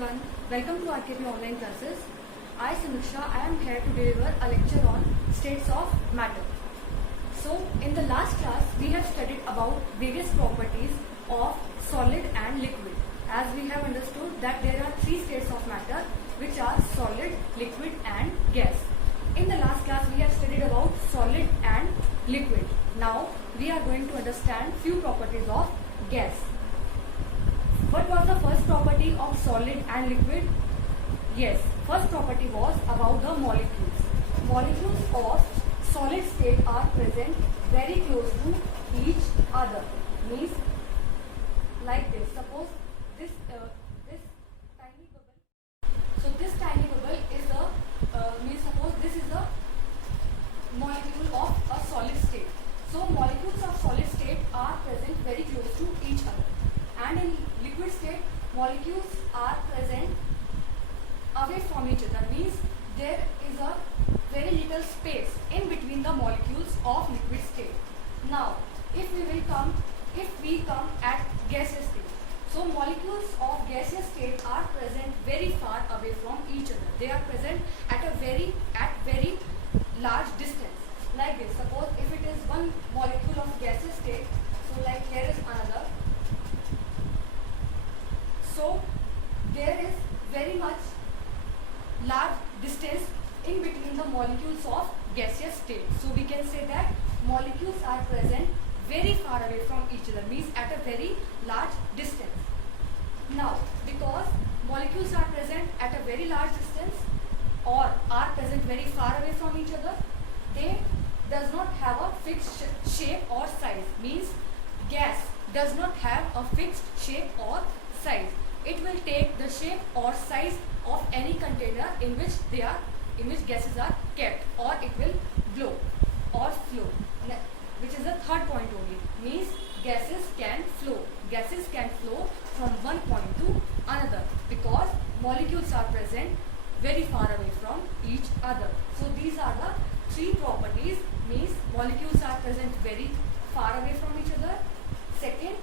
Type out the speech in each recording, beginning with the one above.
everyone, welcome to RKP online classes. I Samiksha, I am here to deliver a lecture on states of matter. So in the last class we have studied about various properties of solid and liquid, as we have understood that there are three states of matter which are solid, liquid and gas. In the last class we have studied about solid and liquid. Now we are going to understand few properties of gas. What was the first property of solid and liquid? Yes, first property was about the molecules. Molecules of solid state are present very close to each other. Means like this. Suppose this tiny bubble. So this tiny bubble is suppose this is a molecule of a solid state. So molecules of solid state are present very close to each other. And in liquid state, molecules are present away from each other. Means there is a very little space in between the molecules of liquid state. Now, if we come at gaseous state, so molecules of gaseous state are present very far away from each other. They are present at very large distance. Like this. Suppose if it is one molecule of gaseous state, so like here is another. So there is very much large distance in between the molecules of gaseous state. So we can say that molecules are present very far away from each other, means at a very large distance. Now, because molecules are present at a very large distance or are present very far away from each other, they does not have a fixed shape or size. Means gas does not have a fixed shape or size. It will take the shape or size of any container in which gases are kept, or it will blow or flow, which is the third point only. Means gases can flow. Gases can flow from one point to another because molecules are present very far away from each other. So these are the three properties. Means molecules are present very far away from each other. Second,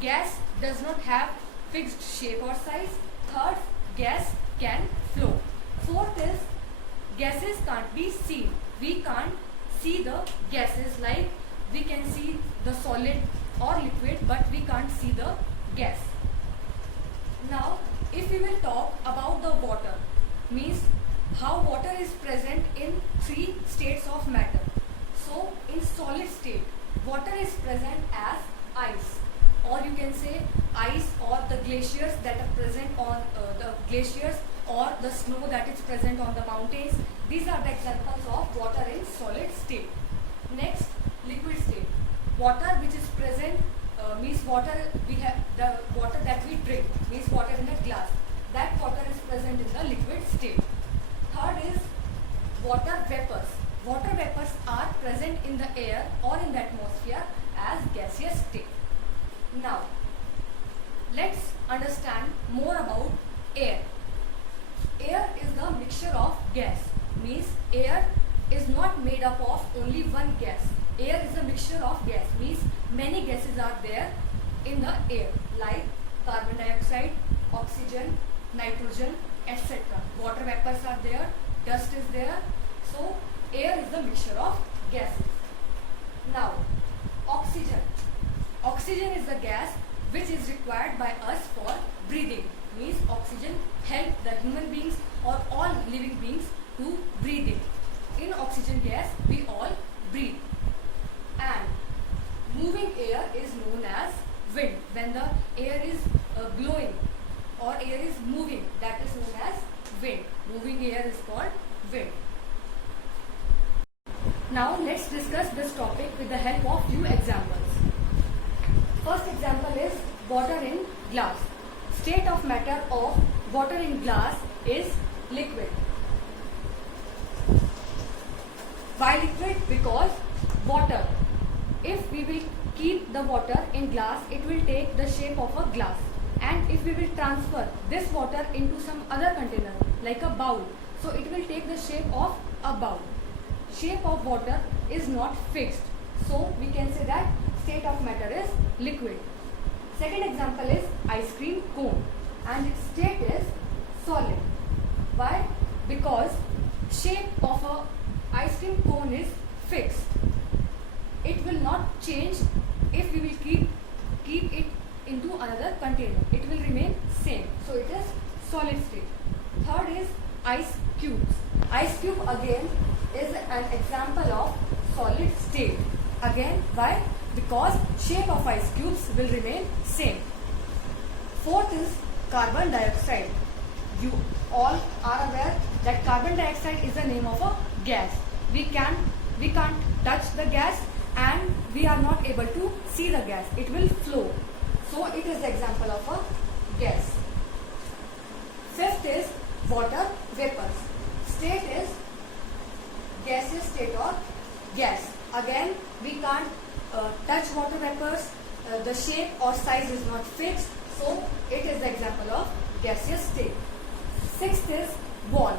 gas does not have fixed shape or size. Third, gas can flow. Fourth is gases can't be seen. We can't see the gases, like we can see the solid or liquid, but we can't see the gas. Now, if we will talk about the water, means how water is present in three states of matter. So, in solid state, water is present as ice, or you can say ice or the glaciers that are present on the glaciers, or the snow that is present on the mountains. These are the examples of water in solid state. Next, liquid state. Water which is present means water, we have the water that we drink, means water in a glass. That water is present in the liquid state. Third is water vapors. Water vapors are present in the air or in the atmosphere as gaseous state. Now, let's understand more about air. Air is the mixture of gas. Means air is not made up of only one gas. Air is a mixture of gas. Means many gases are there in the air, like carbon dioxide, oxygen, nitrogen, etc. Water vapors are there, dust is there. So air is the mixture of gases. Now, oxygen. Oxygen is the gas which is required by us for breathing. Means oxygen helps the human beings or all living beings to breathing. In oxygen gas we all breathe. And moving air is known as wind. When the air is blowing or air is moving, that is known as wind. Moving air is called wind. Now let's discuss this topic with the help of few examples. First example is water in glass. State of matter of water in glass is liquid. Why liquid? Because water, if we will keep the water in glass, it will take the shape of a glass. And if we will transfer this water into some other container, like a bowl, so it will take the shape of a bowl. Shape of water is not fixed. So we can say that state of matter is liquid. Second example is ice cream cone, and its state is solid. Why? Because shape of a ice cream cone is fixed. It will not change if we will keep it into another container. It will remain same. So it is solid state. Third is ice cubes. Ice cube again is an example of solid state. Again, why? Because shape of ice cubes will remain same. Fourth is carbon dioxide. You all are aware that carbon dioxide is the name of a gas. We can't touch the gas and we are not able to see the gas. It will flow. So it is the example of a gas. Fifth is water vapors. State is gaseous state or gas. Again, we can't touch water vapors. The shape or size is not fixed. So it is the example of gaseous state. Sixth is wall.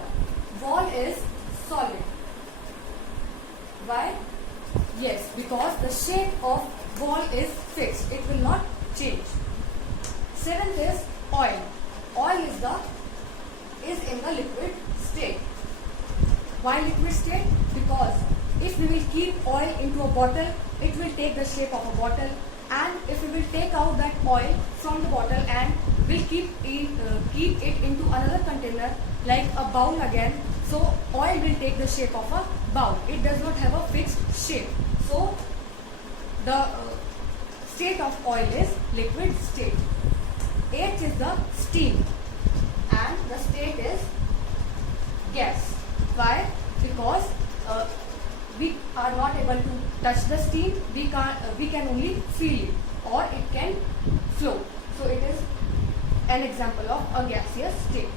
Wall is solid. Why? Yes, because the shape of wall is fixed. It will not change. Seventh is oil. Oil is in the liquid state. Why liquid state? Because if we will keep oil into a bottle, it will take the shape of a bottle, and if we will take out that oil from the bottle and will keep it into another container like a bowl again, so oil will take the shape of a bowl. It does not have a fixed shape. So the state of oil is liquid state. Eighth is the steam, and the state is gas. Why? Because we are not able to touch the steam. We can only feel it, or it can flow. So it is an example of a gaseous state.